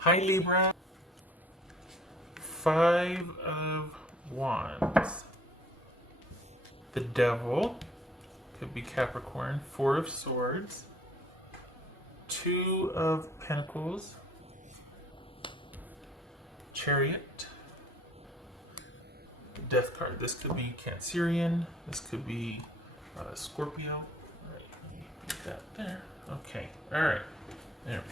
Hi Libra. Five of Wands. The Devil. Could be Capricorn. Four of Swords. Two of Pentacles. Chariot. Death card. This could be Cancerian. This could be Scorpio. All right, let me put that there. Okay. All right. There. Okay.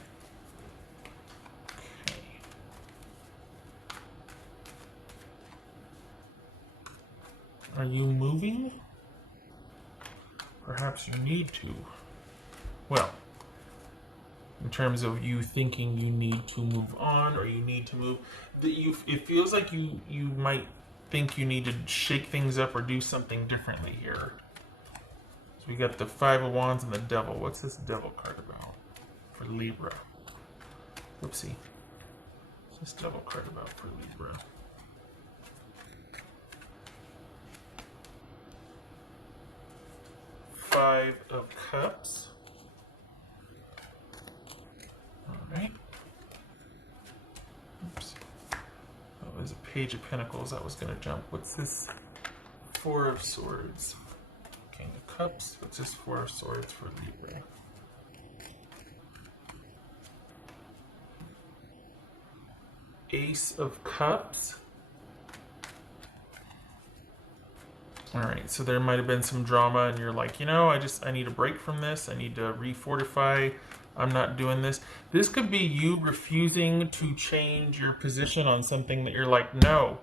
Are you moving? Perhaps you need to. Well, in terms of you thinking you need to move on or you need to move, it feels like you might think you need to shake things up or do something differently here. So we got the Five of Wands and the Devil. What's this Devil card about for Libra? Whoopsie. What's this Devil card about for Libra? Five of Cups. Alright. Oops. Oh, there's a Page of Pentacles. That was going to jump. What's this? Four of Swords. King of Cups. What's this Four of Swords for Libra? Ace of Cups. Alright, so there might have been some drama and you're like, I need a break from this. I need to refortify. I'm not doing this. This could be you refusing to change your position on something that you're like, no,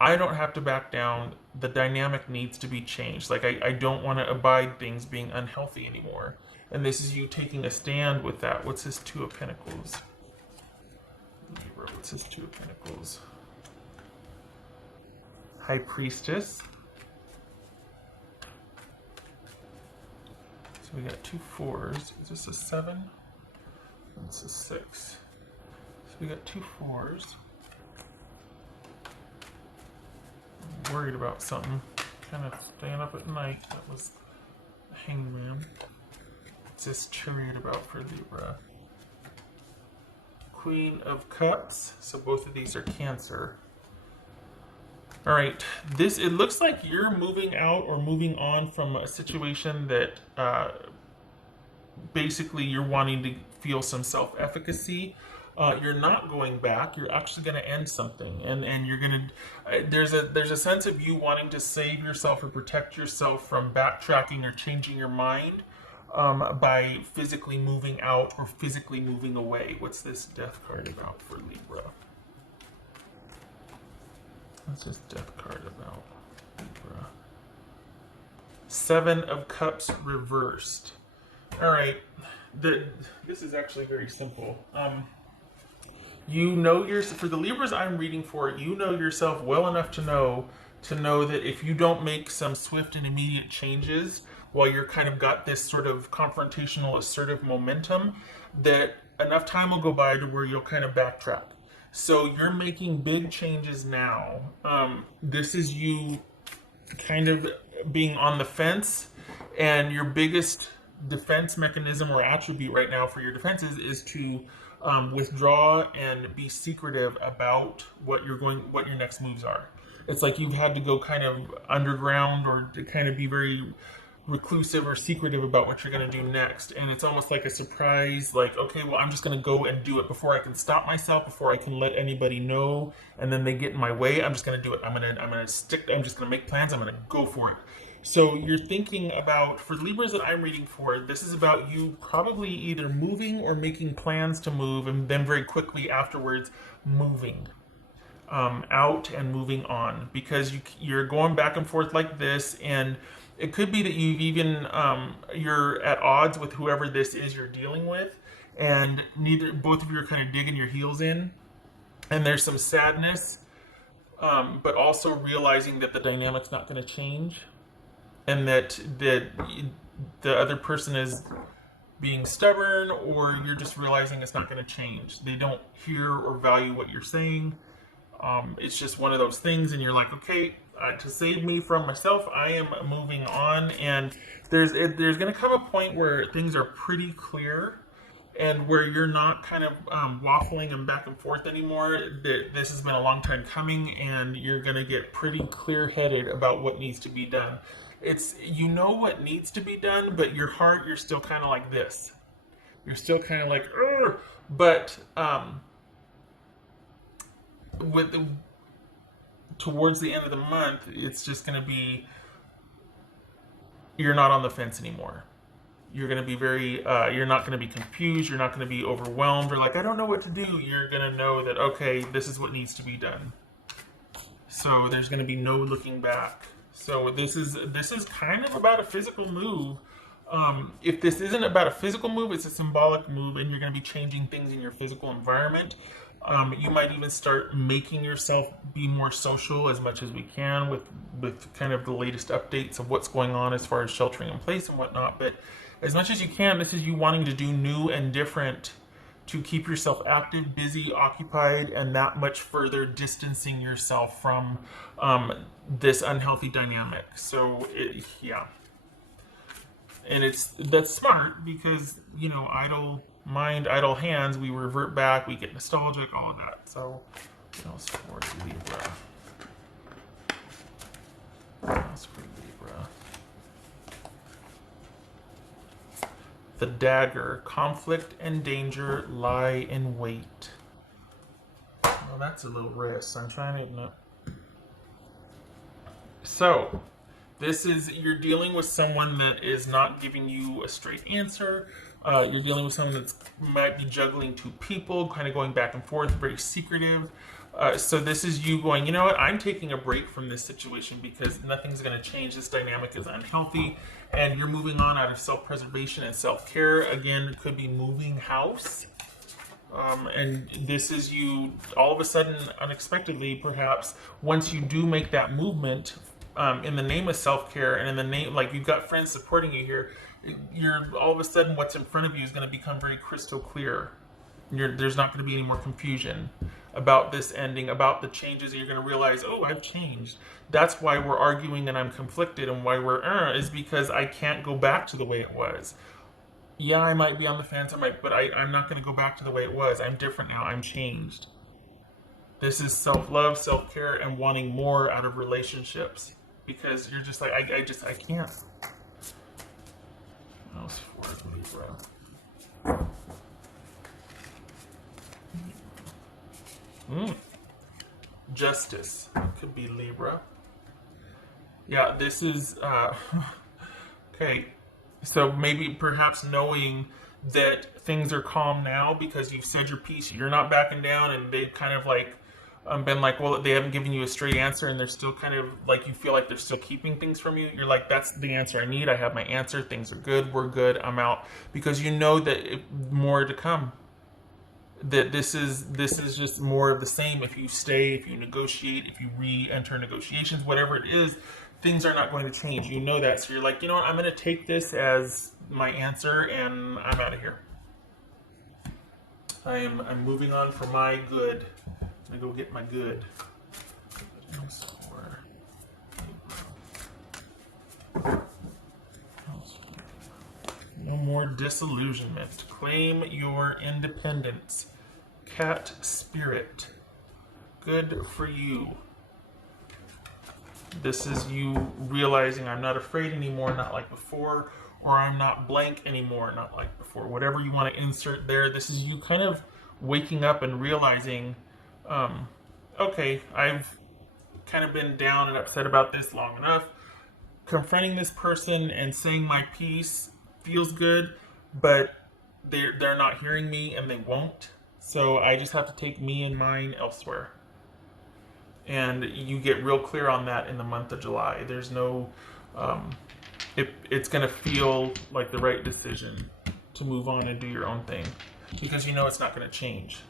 I don't have to back down. The dynamic needs to be changed. Like, I don't want to abide things being unhealthy anymore. And this is you taking a stand with that. What's this Two of Pentacles? What's this Two of Pentacles? High Priestess. So we got two fours. Is this a 7? It's a 6. So we got two fours. I'm worried about something. Kind of staying up at night. That was the Hangman. What's this Chariot about for Libra? Queen of Cups. So both of these are Cancer. All right, it looks like you're moving out or moving on from a situation that basically you're wanting to feel some self-efficacy. You're not going back. You're actually going to end something, and you're going to. There's a sense of you wanting to save yourself or protect yourself from backtracking or changing your mind by physically moving out or physically moving away. What's this Death card about for Libra? What's this Death card about? Libra. Seven of Cups reversed. All right, this is actually very simple. For the Libras I'm reading for, you know yourself well enough to know that if you don't make some swift and immediate changes while you're kind of got this sort of confrontational, assertive momentum, that enough time will go by to where you'll kind of backtrack. So you're making big changes now. This is you kind of being on the fence, and your biggest defense mechanism or attribute right now for your defenses is to withdraw and be secretive about what your next moves are. It's like you've had to go kind of underground or to kind of be very reclusive or secretive about what you're going to do next, and it's almost like a surprise, like, okay, well, I'm just going to go and do it before I can stop myself, before I can let anybody know, and then they get in my way. I'm just going to do it. I'm just going to make plans. I'm going to go for it. So you're thinking about, for Libras that I'm reading for, this is about you probably either moving or making plans to move, and then very quickly afterwards moving out and moving on, because you're going back and forth like this, and it could be that you're at odds with whoever this is you're dealing with, and both of you are kind of digging your heels in, and there's some sadness, but also realizing that the dynamic's not going to change, and that the other person is being stubborn, or you're just realizing it's not going to change. They don't hear or value what you're saying. It's just one of those things, and you're like, okay, to save me from myself, I am moving on. And there's going to come a point where things are pretty clear, and where you're not kind of waffling and back and forth anymore. This has been a long time coming, and you're going to get pretty clear-headed about what needs to be done. It's, you know what needs to be done, but your heart, you're still kind of like this. You're still kind of like, "Ugh." But with the, towards the end of the month, it's just going to be, you're not on the fence anymore. You're going to be very, you're not going to be confused. You're not going to be overwhelmed or like, I don't know what to do. You're going to know that, okay, this is what needs to be done. So there's going to be no looking back. So this is kind of about a physical move. If this isn't about a physical move, it's a symbolic move, and you're going to be changing things in your physical environment. You might even start making yourself be more social as much as we can with kind of the latest updates of what's going on as far as sheltering in place and whatnot. But as much as you can, this is you wanting to do new and different to keep yourself active, busy, occupied, and that much further distancing yourself from this unhealthy dynamic. So, yeah. And that's smart because, you know, idle mind, idle hands, we revert back, we get nostalgic, all of that. So, what else for Libra? What else for Libra? The dagger. Conflict and danger lie in wait. Well, that's a little rare, sunshine, isn't it? So, this is, you're dealing with someone that is not giving you a straight answer. You're dealing with someone that might be juggling two people, kind of going back and forth, very secretive. So this is you going, you know what, I'm taking a break from this situation because nothing's going to change. This dynamic is unhealthy, and you're moving on out of self-preservation and self-care. Again, it could be moving house. And this is you, all of a sudden, unexpectedly, perhaps, once you do make that movement, in the name of self-care and in the name, like you've got friends supporting you here, you're all of a sudden what's in front of you is going to become very crystal clear. There's not going to be any more confusion about this ending, about the changes, and you're going to realize, oh, I've changed. That's why we're arguing and I'm conflicted, and why we're is because I can't go back to the way it was. Yeah, I might be on the fence, but I'm not going to go back to the way it was. I'm different now. I'm changed. This is self-love, self-care, and wanting more out of relationships. Because you're just like, I can't. What else for Libra? Justice. Could be Libra. Yeah, this is, okay. So maybe perhaps knowing that things are calm now because you've said your piece, you're not backing down, and they've kind of like, been like, well, they haven't given you a straight answer, and they're still kind of like, you feel like they're still keeping things from you. You're like, that's the answer I need. I have my answer. Things are good. We're good. I'm out. Because you know that more to come. That this is just more of the same. If you stay, if you negotiate, if you re-enter negotiations, whatever it is, things are not going to change. You know that. So you're like, you know what? I'm going to take this as my answer, and I'm out of here. I'm moving on for my good. I'm gonna go get my good. No more disillusionment. Claim your independence. Cat spirit. Good for you. This is you realizing I'm not afraid anymore, not like before, or I'm not blank anymore, not like before. Whatever you want to insert there, this is you kind of waking up and realizing, okay, I've kind of been down and upset about this long enough. Confronting this person and saying my piece feels good, but they're not hearing me, and they won't. So I just have to take me and mine elsewhere. And you get real clear on that in the month of July. There's no, it's going to feel like the right decision to move on and do your own thing, because you know it's not going to change.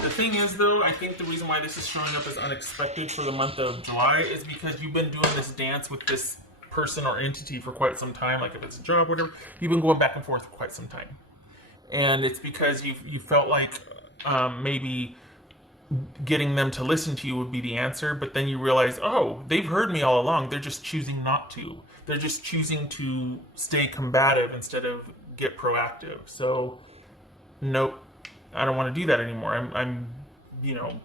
The thing is, though, I think the reason why this is showing up as unexpected for the month of July is because you've been doing this dance with this person or entity for quite some time. Like if it's a job, whatever, you've been going back and forth for quite some time. And it's because you felt like maybe getting them to listen to you would be the answer, but then you realize, oh, they've heard me all along. They're just choosing not to. They're just choosing to stay combative instead of get proactive. So, nope, I don't want to do that anymore. You know,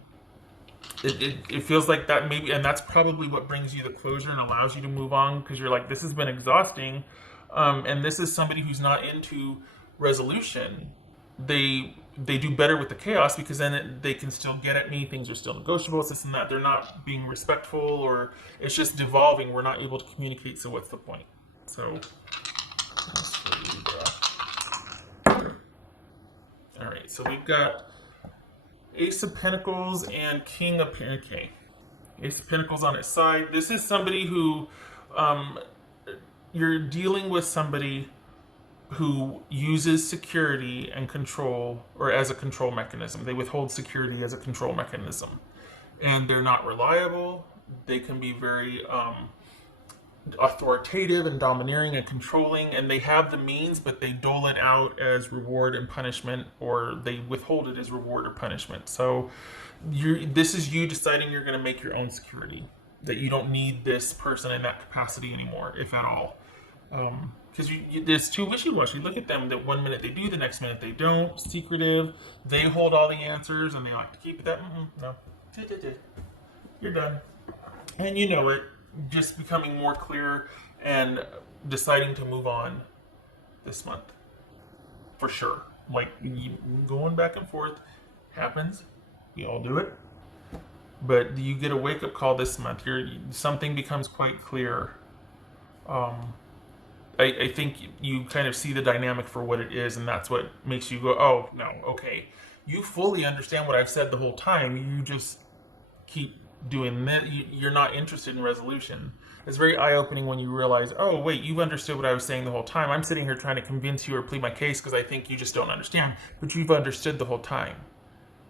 it feels like that maybe, and that's probably what brings you the closure and allows you to move on because you're like, this has been exhausting, and this is somebody who's not into resolution. They do better with the chaos because then they can still get at me. Things are still negotiable. It's this and that. They're not being respectful, or it's just devolving. We're not able to communicate. So what's the point? So, all right. So we've got Ace of Pentacles and King of Pentacles. Okay. Ace of Pentacles on its side. This is somebody who you're dealing with somebody who uses security and control, or as a control mechanism. They withhold security as a control mechanism. And they're not reliable. They can be very authoritative and domineering and controlling, and they have the means, but they dole it out as reward and punishment, or they withhold it as reward or punishment. So this is you deciding you're going to make your own security, that you don't need this person in that capacity anymore, if at all. Because it's too wishy-washy. Look at them, that one minute they do, the next minute they don't. Secretive. They hold all the answers and they like to keep it that. No. You're done. And you know it. Just becoming more clear and deciding to move on this month. For sure. Like, going back and forth happens. We all do it. But you get a wake-up call this month. Something becomes quite clear. I think you kind of see the dynamic for what it is, and that's what makes you go, oh, no, okay. You fully understand what I've said the whole time. You just keep doing that. You're not interested in resolution. It's very eye-opening when you realize, oh, wait, you've understood what I was saying the whole time. I'm sitting here trying to convince you or plead my case because I think you just don't understand. But you've understood the whole time.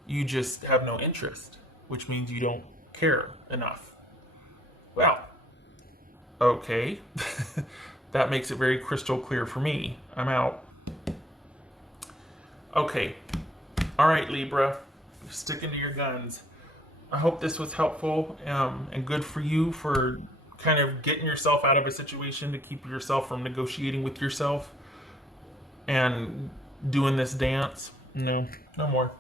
You just have no interest, which means you don't care enough. Well, okay. That makes it very crystal clear for me. I'm out. Okay. All right, Libra. You're sticking to your guns. I hope this was helpful and good for you for kind of getting yourself out of a situation to keep yourself from negotiating with yourself and doing this dance. No more.